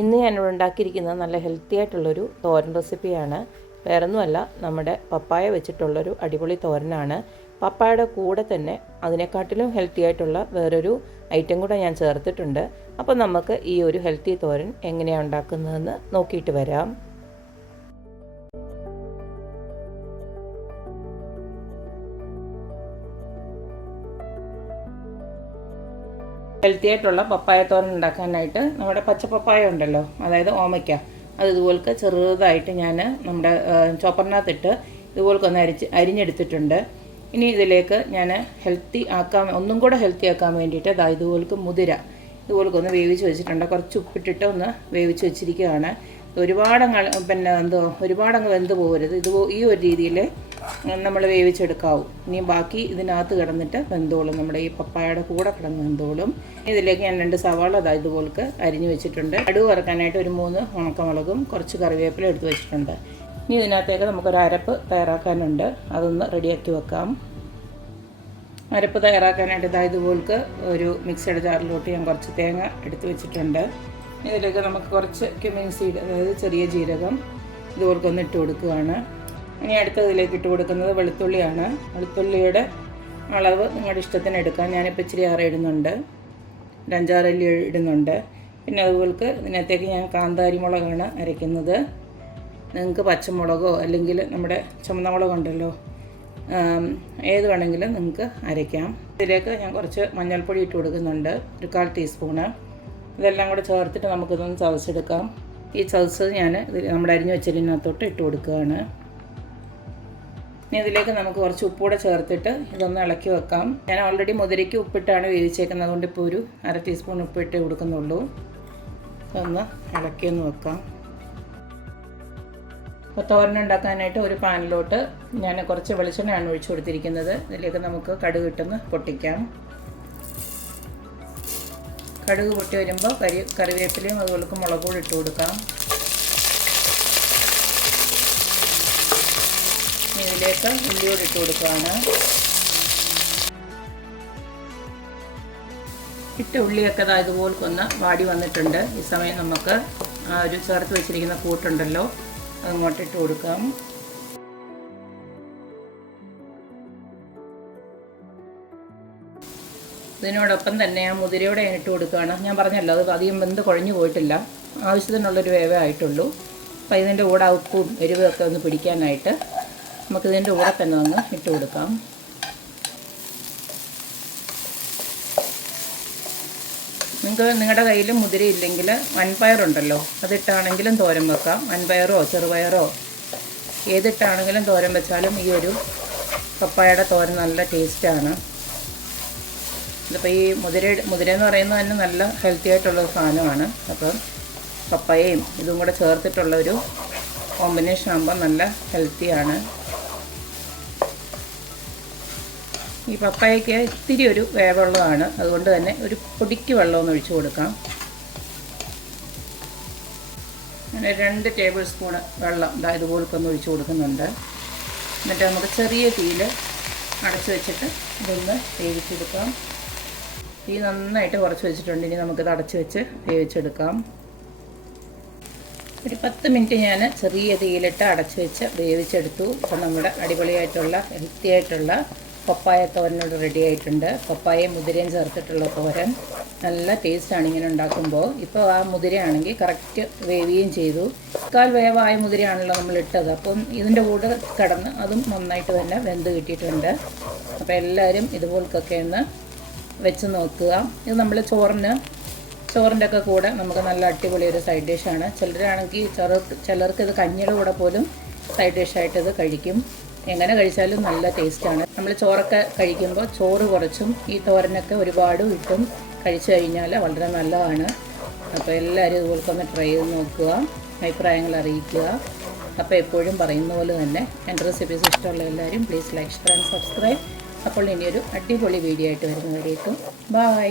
ഇന്ന് ഞാനിവിടെ ഉണ്ടാക്കിയിരിക്കുന്നത് നല്ല ഹെൽത്തി ആയിട്ടുള്ളൊരു തോരൻ റെസിപ്പിയാണ്. വേറൊന്നുമല്ല, നമ്മുടെ പപ്പായ വെച്ചിട്ടുള്ളൊരു അടിപൊളി തോരനാണ്. പപ്പായയുടെ കൂടെ തന്നെ അതിനെക്കാട്ടിലും ഹെൽത്തി ആയിട്ടുള്ള വേറൊരു ഐറ്റം കൂടെ ഞാൻ ചേർത്തിട്ടുണ്ട്. അപ്പോൾ നമുക്ക് ഈ ഒരു ഹെൽത്തി തോരൻ എങ്ങനെയാണ് ഉണ്ടാക്കുന്നതെന്ന് നോക്കിയിട്ട് വരാം. ഹെൽത്തി ആയിട്ടുള്ള പപ്പായ തോരൻ ഉണ്ടാക്കാനായിട്ട് നമ്മുടെ പച്ച പപ്പായ ഉണ്ടല്ലോ, അതായത് ഓമയ്ക്ക, അത് ഇതുപോലൊക്കെ ചെറുതായിട്ട് ഞാൻ നമ്മുടെ ചോപ്പറിനകത്തിട്ട് ഇതുപോലൊക്കെ ഒന്ന് അരിഞ്ഞെടുത്തിട്ടുണ്ട്. ഇനി ഇതിലേക്ക് ഞാൻ ഒന്നും കൂടെ ഹെൽത്തി ആക്കാൻ വേണ്ടിയിട്ട് ഇതുപോലൊക്കെ മുതിര ഇതുപോലൊക്കെ ഒന്ന് വേവിച്ച് വെച്ചിട്ടുണ്ട്. കുറച്ച് ഉപ്പിട്ടിട്ട് ഒന്ന് വേവിച്ച് വെച്ചിരിക്കുകയാണ്. ഒരുപാടങ്ങ് വെന്ത് പോകരുത്. ഈ ഒരു രീതിയിൽ നമ്മൾ വേവിച്ചെടുക്കാവും. ഇനി ബാക്കി ഇതിനകത്ത് കിടന്നിട്ട് വെന്തോളും, നമ്മുടെ ഈ പപ്പായയുടെ കൂടെ കിടന്ന് വെന്തോളും. ഇതിലേക്ക് ഞാൻ 2 സവാള ഇതുപോലൊക്കെ അരിഞ്ഞ് വെച്ചിട്ടുണ്ട്. കടുക് വറുക്കാനായിട്ട് ഒരു 3 ഉണക്കമുളകും കുറച്ച് കറിവേപ്പില എടുത്ത് വെച്ചിട്ടുണ്ട്. ഇനി ഇതിനകത്തേക്ക് നമുക്കൊരു അരപ്പ് തയ്യാറാക്കാനുണ്ട്, അതൊന്ന് റെഡിയാക്കി വെക്കാം. അരപ്പ് തയ്യാറാക്കാനായിട്ട് ഇതുപോലൊക്കെ ഒരു മിക്സഡ് ജാറിലോട്ട് ഞാൻ കുറച്ച് തേങ്ങ എടുത്ത് വെച്ചിട്ടുണ്ട്. ഇതിലേക്ക് നമുക്ക് കുറച്ച് ക്യുമിൻ സീഡ്, അതായത് ചെറിയ ജീരകം, ഇതുപോലൊക്കെ ഒന്ന് ഇട്ട് കൊടുക്കുകയാണ്. ഇനി അടുത്തതിലേക്ക് ഇട്ട് കൊടുക്കുന്നത് വെളുത്തുള്ളിയാണ്. വെളുത്തുള്ളിയുടെ അളവ് നിങ്ങളുടെ ഇഷ്ടത്തിന് എടുക്കാം. ഞാനിപ്പോൾ ഇച്ചിരി ഏറെ ഇടുന്നുണ്ട്, 5-6 അല്ലി ഇടുന്നുണ്ട്. പിന്നെ അതുപോലെ ഇതിനകത്തേക്ക് ഞാൻ കാന്താരി മുളകാണ് അരയ്ക്കുന്നത്. നിങ്ങൾക്ക് പച്ചമുളകോ അല്ലെങ്കിൽ നമ്മുടെ ചുമന്ന മുളകുണ്ടല്ലോ, ഏത് വേണമെങ്കിലും നിങ്ങൾക്ക് അരയ്ക്കാം. ഇതിലേക്ക് ഞാൻ കുറച്ച് മഞ്ഞൾപ്പൊടി ഇട്ട് കൊടുക്കുന്നുണ്ട്, ഒരു 1/4 ടീസ്പൂണ്. ഇതെല്ലാം കൂടെ ചേർത്തിട്ട് നമുക്കിതൊന്ന് ചതച്ചെടുക്കാം. ഈ ചതച്ചത് ഞാൻ നമ്മുടെ അരിഞ്ഞു വെച്ചതിനകത്തോട്ട് ഇട്ട് കൊടുക്കുകയാണ്. ഇനി ഇതിലേക്ക് നമുക്ക് കുറച്ച് ഉപ്പൂടെ ചേർത്തിട്ട് ഇതൊന്ന് ഇളക്കി വെക്കാം. ഞാൻ ഓൾറെഡി മുതിരയ്ക്ക് ഉപ്പിട്ടാണ് വേവിച്ചേക്കുന്നത്, അതുകൊണ്ട് ഇപ്പോൾ ഒരു 1/2 ടീസ്പൂൺ ഉപ്പിട്ട് കൊടുക്കുന്നുള്ളൂ. ഇതൊന്ന് ഇളക്കിയൊന്ന് വെക്കാം. അപ്പോൾ തോരൻ ഉണ്ടാക്കാനായിട്ട് ഒരു പാനിലോട്ട് ഞാൻ കുറച്ച് വെളിച്ചെണ്ണയാണ് ഒഴിച്ചു കൊടുത്തിരിക്കുന്നത്. ഇതിലേക്ക് നമുക്ക് കടുക് ഇട്ടൊന്ന് പൊട്ടിക്കാം. കടുക് പൊട്ടി വരുമ്പോൾ കറിവേപ്പിലയും അതുപോലെ മുളക് കൂടി ഇട്ട് കൊടുക്കാം. ഇതിലേക്ക് ഉള്ളിയോട് ഇട്ട് കൊടുക്കുകയാണ്. ഇട്ട ഉള്ളിയൊക്കെ ഇതുപോലൊക്കെ ഒന്ന് വാടി വന്നിട്ടുണ്ട്. ഈ സമയം നമുക്ക് ഒരു ചേർത്ത് വെച്ചിരിക്കുന്ന കൂട്ടുണ്ടല്ലോ, അതങ്ങോട്ട് ഇട്ട് കൊടുക്കാം. ഇതിനോടൊപ്പം തന്നെ ആ മുതിരയോടെ ഇട്ട് കൊടുക്കുകയാണ്. ഞാൻ പറഞ്ഞല്ലോ, അത് അധികം വെന്ത് കുഴഞ്ഞു പോയിട്ടില്ല, ആവശ്യത്തിനുള്ളൊരു വേവേ ആയിട്ടുള്ളൂ. അപ്പോൾ ഇതിൻ്റെ കൂടെ ഉപ്പും എരിവും ഒക്കെ ഒന്ന് പിടിക്കാനായിട്ട് നമുക്കിതിൻ്റെ കൂടെ തന്നെ ഒന്ന് ഇട്ട് കൊടുക്കാം. നിങ്ങളുടെ കയ്യിൽ മുതിര ഇല്ലെങ്കിൽ വൻപയറുണ്ടല്ലോ, അതിട്ടാണെങ്കിലും തോരൻ വെക്കാം. വൻപയറോ ചെറുപയറോ ഏതിട്ടാണെങ്കിലും തോരൻ വെച്ചാലും ഈ ഒരു പപ്പായയുടെ തോരൻ നല്ല ടേസ്റ്റാണ്. ഇതിപ്പോൾ ഈ മുതിര എന്ന് പറയുന്നത് തന്നെ നല്ല ഹെൽത്തി ആയിട്ടുള്ള സാധനമാണ്. അപ്പം പപ്പായയും ഇതും കൂടെ ചേർത്തിട്ടുള്ള ഒരു കോമ്പിനേഷൻ ആകുമ്പോൾ നല്ല ഹെൽത്തിയാണ്. ഈ പപ്പായയ്ക്ക് ഇത്തിരി ഒരു വേവുള്ളതാണ്, അതുകൊണ്ട് തന്നെ ഒരു പൊടിക്ക് വെള്ളമൊന്ന് ഒഴിച്ചു കൊടുക്കാം. അങ്ങനെ 2 ടേബിൾ സ്പൂണ് വെള്ളം ഇതുപോലൊക്കെ ഒന്ന് ഒഴിച്ചു കൊടുക്കുന്നുണ്ട്. എന്നിട്ട് നമുക്ക് ചെറിയ തീയിൽ അടച്ചു വെച്ചിട്ട് ഇതൊന്ന് വേവിച്ചെടുക്കാം. തീ നന്നായിട്ട് കുറച്ച് വെച്ചിട്ടുണ്ട്. ഇനി നമുക്കിത് അടച്ചു വെച്ച് വേവിച്ചെടുക്കാം. ഒരു 10 മിനിറ്റ് ഞാൻ ചെറിയ തീയിലിട്ട് അടച്ചു വെച്ച് വേവിച്ചെടുത്തു. അപ്പോൾ നമ്മുടെ അടിപൊളിയായിട്ടുള്ള ഹെൽത്തി ആയിട്ടുള്ള പപ്പായ തോരനോട് റെഡി ആയിട്ടുണ്ട്. പപ്പായയും മുതിരയും ചേർത്തിട്ടുള്ള തോരൻ നല്ല ടേസ്റ്റാണ് ഇങ്ങനെ ഉണ്ടാക്കുമ്പോൾ. ഇപ്പോൾ ആ മുതിരയാണെങ്കിൽ കറക്റ്റ് വേവുകയും ചെയ്തു. 1/4 വേവായ മുതിരയാണല്ലോ നമ്മൾ ഇട്ടത്, അപ്പം ഇതിൻ്റെ കൂടെ കിടന്ന് അതും നന്നായിട്ട് തന്നെ വെന്ത് കിട്ടിയിട്ടുണ്ട്. അപ്പോൾ എല്ലാവരും ഇതുപോലൊക്കെ ഒന്ന് വെച്ച് നോക്കുക. ഇത് നമ്മൾ ചോറിൻ്റെ ഒക്കെ കൂടെ നമുക്ക് നല്ല അടിപൊളി ഒരു സൈഡ് ഡിഷാണ്. ചിലരാണെങ്കിൽ ചിലർക്ക് ഇത് കഞ്ഞിയുടെ കൂടെ പോലും സൈഡ് ഡിഷായിട്ട് ഇത് കഴിക്കും. എങ്ങനെ കഴിച്ചാലും നല്ല ടേസ്റ്റാണ്. നമ്മൾ ചോറൊക്കെ കഴിക്കുമ്പോൾ ചോറ് കുറച്ചും ഈ തോരനൊക്കെ ഒരുപാട് ഇട്ടും കഴിച്ചു കഴിഞ്ഞാൽ വളരെ നല്ലതാണ്. അപ്പോൾ എല്ലാവരും ഇതുപോലൊക്കെ ഒന്ന് ട്രൈ ചെയ്ത് നോക്കുക, അഭിപ്രായങ്ങൾ അറിയിക്കുക. അപ്പോൾ എപ്പോഴും പറയുന്ന പോലെ തന്നെ എൻ്റെ റെസിപ്പീസ് ഇഷ്ടമുള്ള എല്ലാവരും please like, share and subscribe. അപ്പോൾ ഇനിയൊരു അടിപൊളി വീഡിയോ ആയിട്ട് വരുന്നവരേക്കും ബൈ.